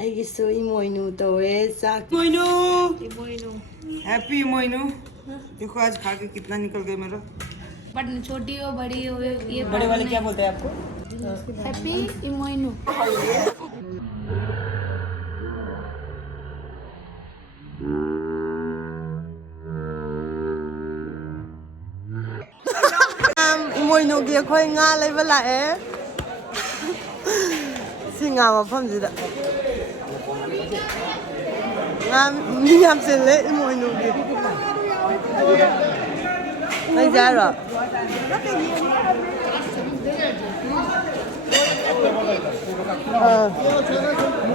आइगिसो इमोइनु तवे साक मोइनू इमोइनु हैप्पी मोइनू। देखो आज खा के कितना निकल गया मेरा। बट छोटी हो बड़ी हो ये बड़े वाले क्या बोलते हैं आपको? हैप्पी इमोइनु। इमोइनु की अखोई nga लेबा लाए सी nga मफमजिदा nga मी याम चले इमोइनु की नहीं जा रहा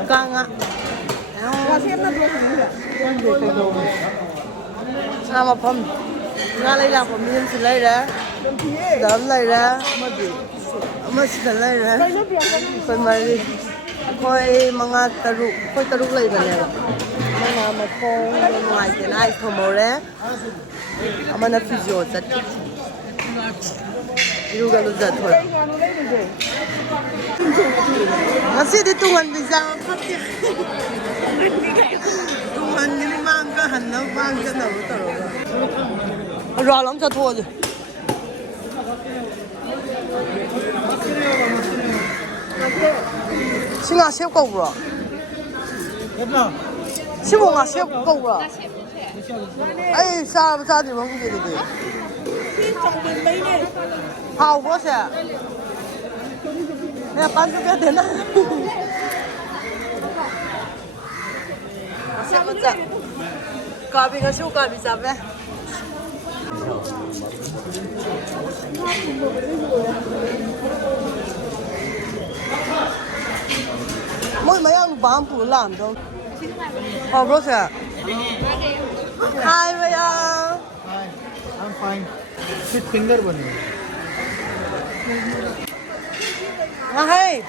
कांगा nga mafam nga lấy làm của miên sẽ lấy ra đấm lấy ra mà sẽ lấy ra phần mà đi coi mga taru coi taru lấy ra nè mga mà phong ngoài cái này không màu đấy mà nó phi dột rất yêu cái lúc giật thôi masih di tuan bisa tuan ini mang cái hành nó mang cái nào taru rồi lắm cho thua rồi xin ngà xếp cầu rồi xin bộ ngà xếp cầu rồi ấy sao thì mà không gì được hào quá sẽ nè bán cho biết đến này xếp một trận cà bị cái số cà bị sao vậy mỗi mấy ông bán phụ làm đâu họ bro sir hi भैया Hi, I'm fine. Sit finger bone. ngay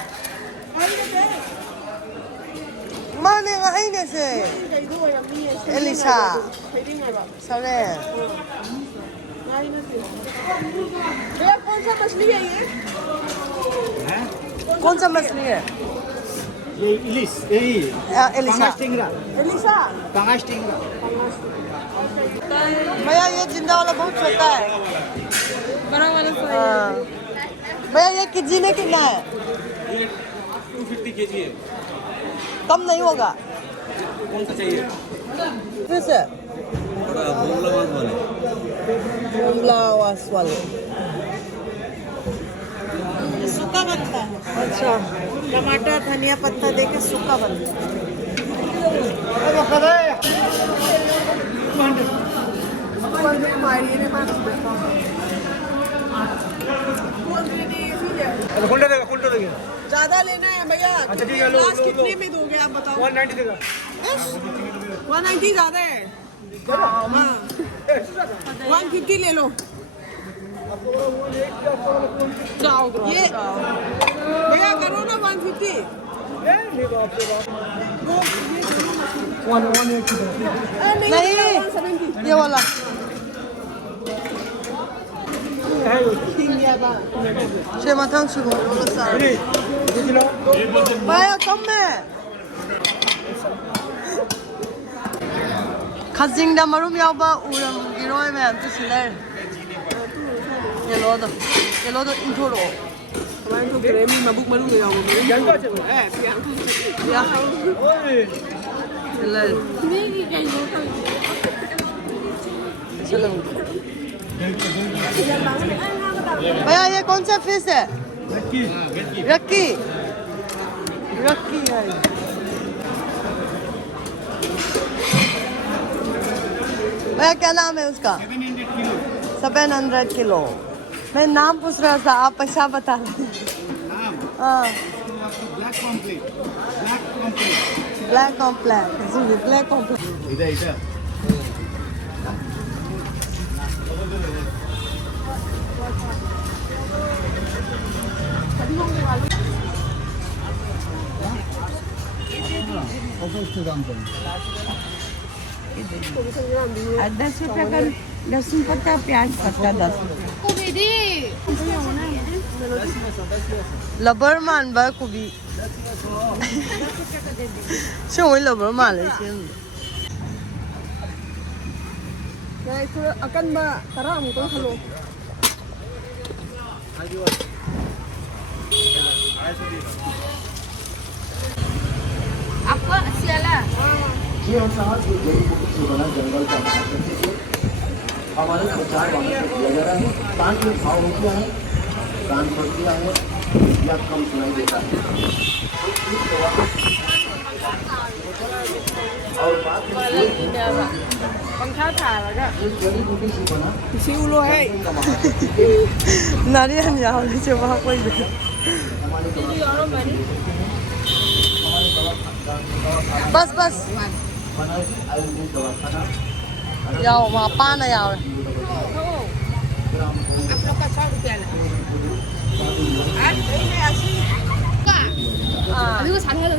mà này ngay này gì Elisa sao đây भैया कौन सा मछली है ये? कौन सा मछली है ये इलिस, यही एलिसा पंगास टिंगरा, एलिसा पंगास टिंगरा। भैया ये जिंदा वाला बहुत छोटा है बड़ा वाला हाँ। भैया ये केजी में कितना है 250 केजी है। कम नहीं होगा कौन सा चाहिए? फिर से बोमलावास वाले। बोमलावास वाले सूखा बनता है अच्छा टमाटर धनिया पत्ता देके सूखा बनता है कुंटो देगा। ज्यादा लेना है भैया अच्छा ठीक है, लो, लास्ट लो, कितने लो। में दोगे आप बताओ 190 देगा। 190 ज्यादा है हाँ 150 ले लो जाओ ये भैया करो ना 150 नहीं 170 ये वाला 제 마탕 치고 올랐어 봐요 껌매 가징다 마룸 야바 우람 이로에면 뜻이래 얘로도 인트로 hãy subscribe cho kênh Ghiền Mì Gõ để không bỏ lỡ भैया ये कौन सा फिश है रक्की रक्की है भैया क्या नाम है उसका 700 किलो मैं नाम पूछ रहा था आप पैसा बता रहे हाँ ब्लैक कॉम्प्लेक्स ब्लैक कॉम्प्लेक्स इधर इधर। ₹10 का लहसुन पत्ता प्याज पत्ता 10 को दीदी लबर मानबा कुबी 像我老婆买了些。 अकन तरा अमुक खलो आपको अस्सी वाला ये हम साहब जो जड़ी बूटी से बना जंगल का बाहर करते थे हमारे प्रचार वाले लगा रहा है कान में भाव हो गया है कान फट गया है या कम सुनाई देता है और बात पंखा था लगा जड़ी बूटी से बना सिउलो है नारियल जाओ नीचे वहाँ कोई बस बस बना आयुर्वेदिक दवाखाना जाओ वहाँ पान है जाओ आप लोग का 100 रुपया ले आज नहीं है अस्सी 이거 잘 해야 돼.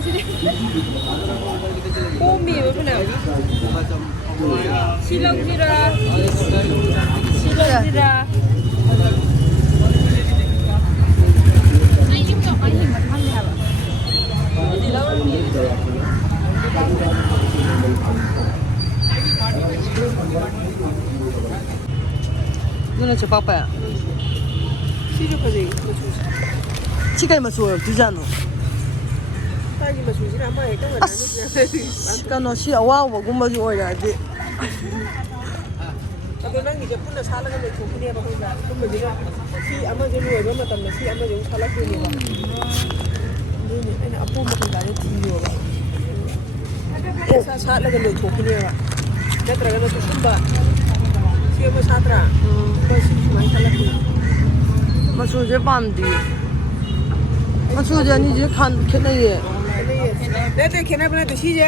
호미 왜 그래 실렁지라 실렁지라 아니 힘도 많이 힘 많이 해봐. 너는 저 바빠야. 시력까지 시간이 맞춰요. 두잔. 딸기 맞추지 않아 이거 왜 시간 없이 와 먹고 뭐지 오야지. 나도 난 이제 분나 살아가면 좋긴 해 봐. 그럼 내가 시 아마 좀 외로 맞다면 시 아마 좀 살아고 있는 거. 근데 아니 아빠 먹은 날에 뒤로 봐. 사 살아가면 좋긴 해 봐. 내가 또 숨바. 시험을 사더라. 그래서 많이 살아고. 맞춰제 밤디. 맞춰제 니 이제 간 캐나예. 내가 걔네분한테 시제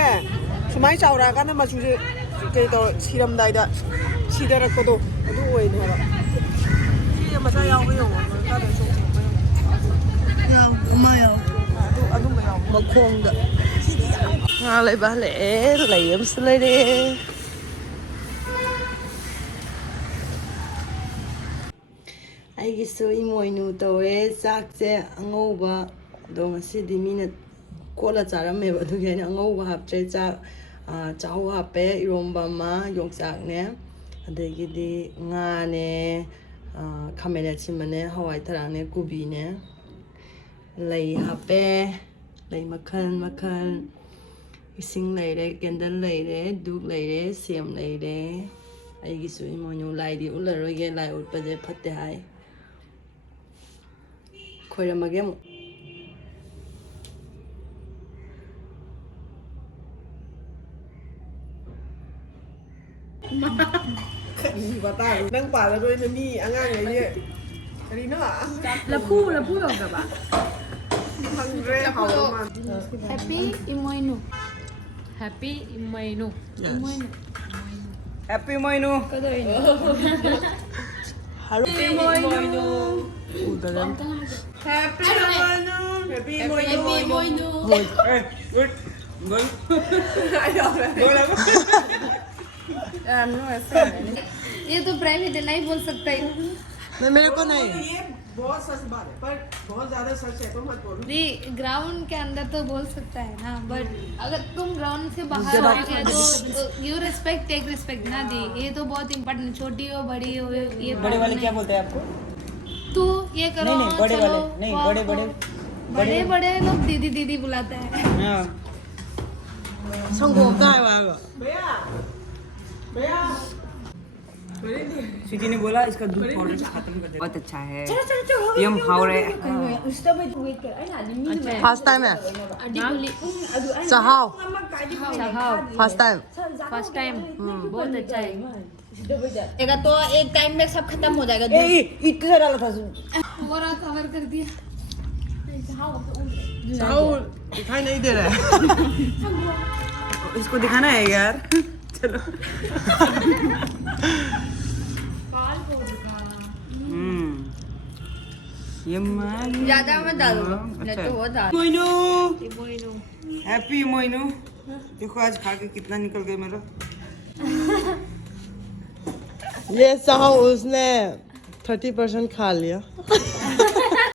수많이 싸우라가는 맞추지 그래도 시름다이다 시대라고도 누구 왜 해봐 시제 맞아 야고요 다들 좀 야, 엄마야. 아도 뭐야 먹콩다. 아, lấy ba lẻ lấy em xin lấy đi. ꯑꯩꯒꯤꯁꯨ ꯏꯃꯣꯏꯅꯨ ꯇꯧꯋꯦ ꯆꯥꯛꯁꯦ ꯑꯉꯧꯕ ꯑꯗꯣ ꯉꯁꯤꯗꯤ ꯃꯤꯅ ꯀꯣꯠꯂ ꯆꯥꯔꯝꯃꯦꯕ ꯑꯗꯨꯒꯤ ꯑꯩꯅ ꯑꯉꯧꯕ ꯍꯥꯞꯇ꯭ꯔꯦ ꯆꯥꯛꯍꯥꯎ ꯍꯥꯞꯄꯦ ꯏꯔꯣꯝꯕ ꯑꯃ ꯌꯣꯡꯆꯥꯛꯅꯦ ꯑꯗꯒꯤꯗꯤ ꯉꯥꯅꯦ ꯈꯥꯃꯦꯟ ꯑꯁꯤꯟꯕꯅꯦ ꯍꯋꯥꯏ ꯊꯔꯥꯛꯅꯦ ꯀꯣꯕꯤꯅꯦ ꯂꯩ ꯍꯥꯞꯄꯦ ꯂꯩ ꯃꯈꯜ ꯃꯈꯜ इसिंग लेरे कैंडल लेरे दूध लेरे सेम लेरे आईगिसु इमोनु लाइदी उलरोगे लाई उठपजे फते हाय खोयरमगे मु bata nang pa la doi ni angang le ye kali no La pu yok ba. hangre hawo ma Happy Imoinu. Happy Imoinu. Imoinu. Happy Moinu happy moinu 우다람 happy moinu happy moinu Happy Imoinu. A good goal goal ये तो private है नहीं बोल सकता है. नहीं मेरे को नहीं ये बहुत सच बात है पर बहुत ज्यादा सच है तो मत बोलो नहीं ग्राउंड के अंदर तो बोल सकता है ना बट अगर तुम ग्राउंड से बाहर आ गए तो यू रिस्पेक्ट टेक रिस्पेक्ट ना दी ये तो बहुत इम्पोर्टेंट छोटी हो बड़ी हो ये बड़े वाले क्या बोलते हैं आपको तू ये करो नहीं, नहीं, बड़े चलो, वाले, नहीं, walk बड़े- हो। बड़े- बड़े बड़े लोग दीदी दीदी बुलाते हैं हाँ 성공 가요 भैया भैया स्वीटी ने बोला इसका दूध पाउडर से खत्म कर दे बहुत अच्छा है ये हम खा रहे हैं फर्स्ट टाइम है अडिगुली चाहाओ चाहाओ फर्स्ट टाइम फर्स्ट टाइम बहुत अच्छा है तो एक टाइम में सब खत्म हो जाएगा ए इतना डाला था पूरा कवर कर दिया चाहाओ दिखाई नहीं दे रहा है इसको दिखाना है यार चलो ये मान ज्यादा मत डालो नहीं तो वो डाल मोइनू हैप्पी मोइनू देखो आज खा के कितना निकल गया मेरा ये चाहाओ उसने 30% खा लिया